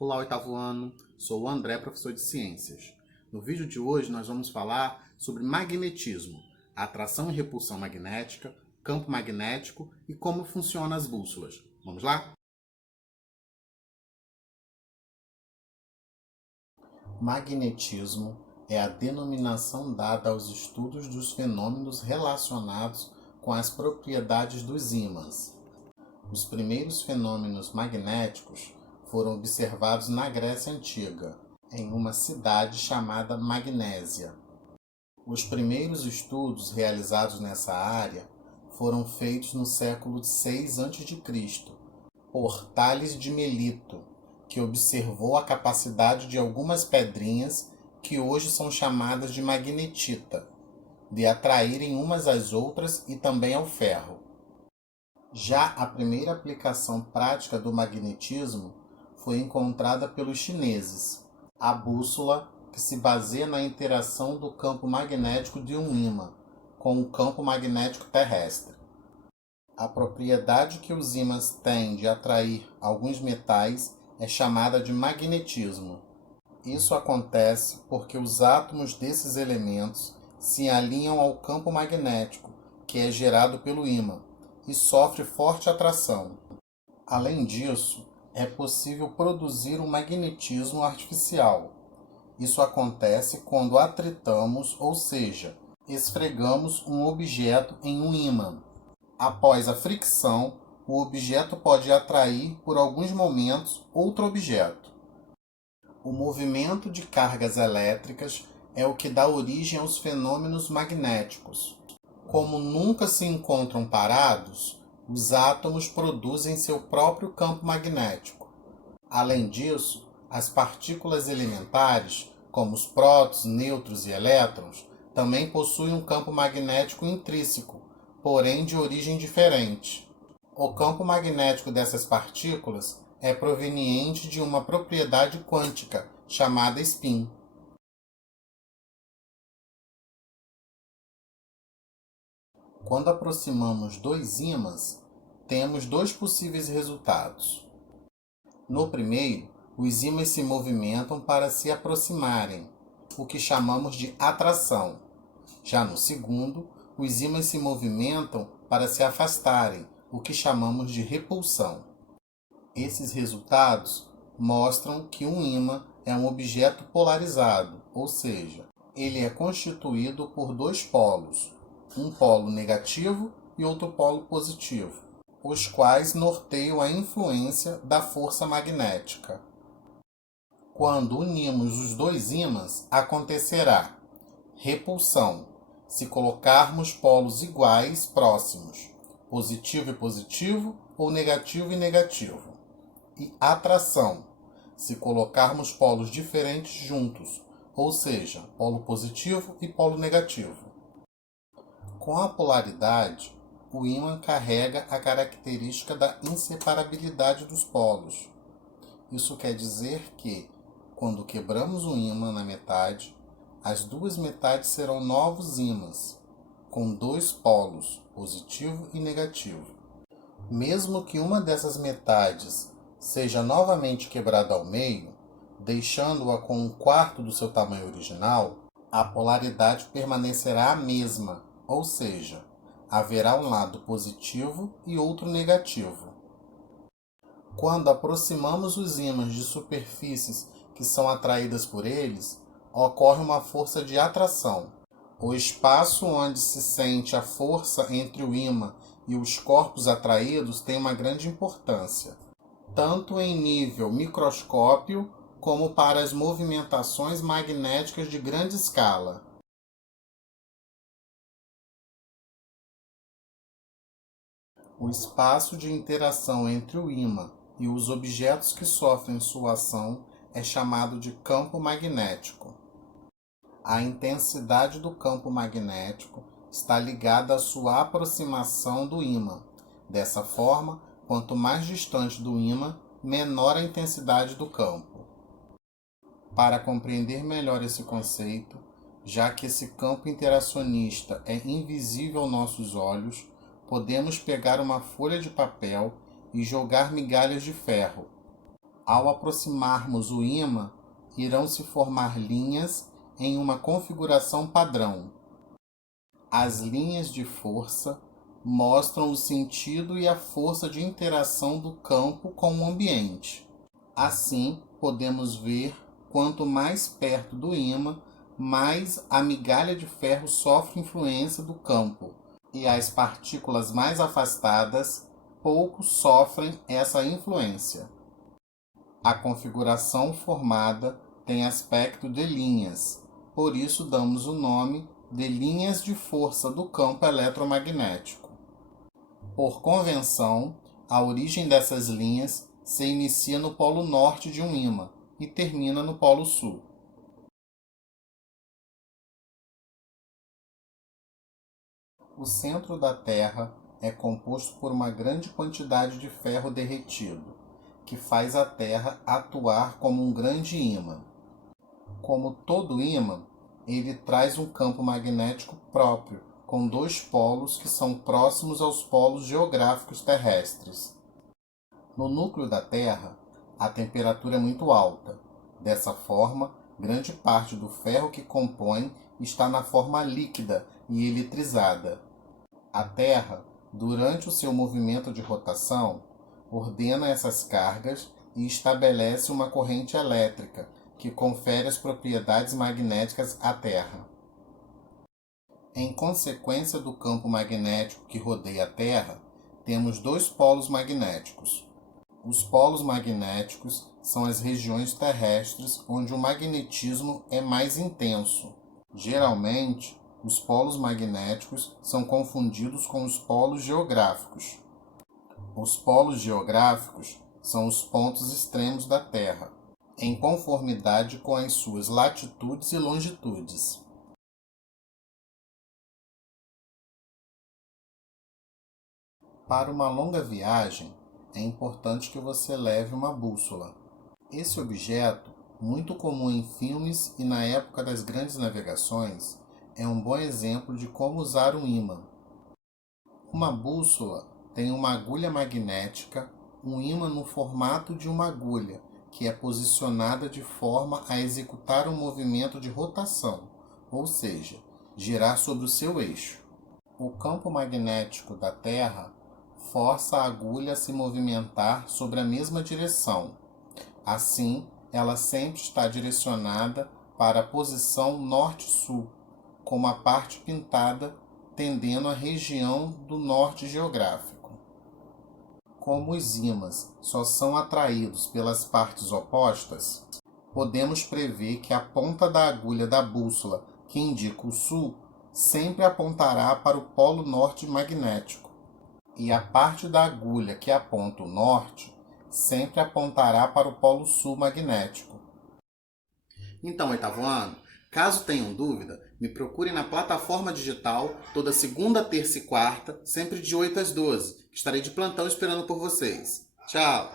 Olá, oitavo ano. Sou o André, professor de Ciências. No vídeo de hoje nós vamos falar sobre magnetismo, atração e repulsão magnética, campo magnético e como funcionam as bússolas. Vamos lá? Magnetismo é a denominação dada aos estudos dos fenômenos relacionados com as propriedades dos ímãs. Os primeiros fenômenos magnéticos foram observados na Grécia Antiga, em uma cidade chamada Magnésia. Os primeiros estudos realizados nessa área foram feitos no século VI a.C., por Tales de Melito, que observou a capacidade de algumas pedrinhas, que hoje são chamadas de magnetita, de atraírem umas às outras e também ao ferro. Já a primeira aplicação prática do magnetismo foi encontrada pelos chineses, a bússola, que se baseia na interação do campo magnético de um ímã com o campo magnético terrestre. A propriedade que os ímãs têm de atrair alguns metais é chamada de magnetismo. Isso acontece porque os átomos desses elementos se alinham ao campo magnético, que é gerado pelo ímã, e sofre forte atração. Além disso, é possível produzir um magnetismo artificial. Isso acontece quando atritamos, ou seja, esfregamos um objeto em um ímã. Após a fricção, o objeto pode atrair por alguns momentos outro objeto. O movimento de cargas elétricas é o que dá origem aos fenômenos magnéticos. Como nunca se encontram parados, os átomos produzem seu próprio campo magnético. Além disso, as partículas elementares, como os prótons, nêutrons e elétrons, também possuem um campo magnético intrínseco, porém de origem diferente. O campo magnético dessas partículas é proveniente de uma propriedade quântica chamada spin. Quando aproximamos dois ímãs, temos dois possíveis resultados. No primeiro, os ímãs se movimentam para se aproximarem, o que chamamos de atração. Já no segundo, os ímãs se movimentam para se afastarem, o que chamamos de repulsão. Esses resultados mostram que um ímã é um objeto polarizado, ou seja, ele é constituído por dois polos, um polo negativo e outro polo positivo, os quais norteiam a influência da força magnética. Quando unimos os dois ímãs, acontecerá repulsão, se colocarmos polos iguais próximos, positivo e positivo ou negativo e negativo, e atração, se colocarmos polos diferentes juntos, ou seja, polo positivo e polo negativo. Com a polaridade, o ímã carrega a característica da inseparabilidade dos polos. Isso quer dizer que, quando quebramos o ímã na metade, as duas metades serão novos ímãs, com dois polos, positivo e negativo. Mesmo que uma dessas metades seja novamente quebrada ao meio, deixando-a com um quarto do seu tamanho original, a polaridade permanecerá a mesma, ou seja, haverá um lado positivo e outro negativo. Quando aproximamos os ímãs de superfícies que são atraídas por eles, ocorre uma força de atração. O espaço onde se sente a força entre o ímã e os corpos atraídos tem uma grande importância, tanto em nível microscópio como para as movimentações magnéticas de grande escala. O espaço de interação entre o ímã e os objetos que sofrem sua ação é chamado de campo magnético. A intensidade do campo magnético está ligada à sua aproximação do ímã. Dessa forma, quanto mais distante do ímã, menor a intensidade do campo. Para compreender melhor esse conceito, já que esse campo interacionista é invisível aos nossos olhos, podemos pegar uma folha de papel e jogar migalhas de ferro. Ao aproximarmos o ímã, irão se formar linhas em uma configuração padrão. As linhas de força mostram o sentido e a força de interação do campo com o ambiente. Assim, podemos ver quanto mais perto do ímã, mais a migalha de ferro sofre influência do campo, e as partículas mais afastadas pouco sofrem essa influência. A configuração formada tem aspecto de linhas, por isso damos o nome de linhas de força do campo eletromagnético. Por convenção, a origem dessas linhas se inicia no polo norte de um ímã e termina no polo sul. O centro da Terra é composto por uma grande quantidade de ferro derretido, que faz a Terra atuar como um grande ímã. Como todo ímã, ele traz um campo magnético próprio, com dois polos que são próximos aos polos geográficos terrestres. No núcleo da Terra, a temperatura é muito alta. Dessa forma, grande parte do ferro que compõe está na forma líquida e eletrizada. A Terra, durante o seu movimento de rotação, ordena essas cargas e estabelece uma corrente elétrica que confere as propriedades magnéticas à Terra. Em consequência do campo magnético que rodeia a Terra, temos dois polos magnéticos. Os polos magnéticos são as regiões terrestres onde o magnetismo é mais intenso. Geralmente, os polos magnéticos são confundidos com os polos geográficos. Os polos geográficos são os pontos extremos da Terra, em conformidade com as suas latitudes e longitudes. Para uma longa viagem, é importante que você leve uma bússola. Esse objeto, muito comum em filmes e na época das grandes navegações, é um bom exemplo de como usar um ímã. Uma bússola tem uma agulha magnética, um ímã no formato de uma agulha, que é posicionada de forma a executar um movimento de rotação, ou seja, girar sobre o seu eixo. O campo magnético da Terra força a agulha a se movimentar sobre a mesma direção. Assim, ela sempre está direcionada para a posição norte-sul, com a parte pintada tendendo à região do norte geográfico. Como os ímãs só são atraídos pelas partes opostas, podemos prever que a ponta da agulha da bússola que indica o sul sempre apontará para o polo norte magnético, e a parte da agulha que aponta o norte sempre apontará para o polo sul magnético. Então, oitavo ano, caso tenham dúvida, me procurem na plataforma digital toda segunda, terça e quarta, sempre de 8 às 12. Estarei de plantão esperando por vocês. Tchau!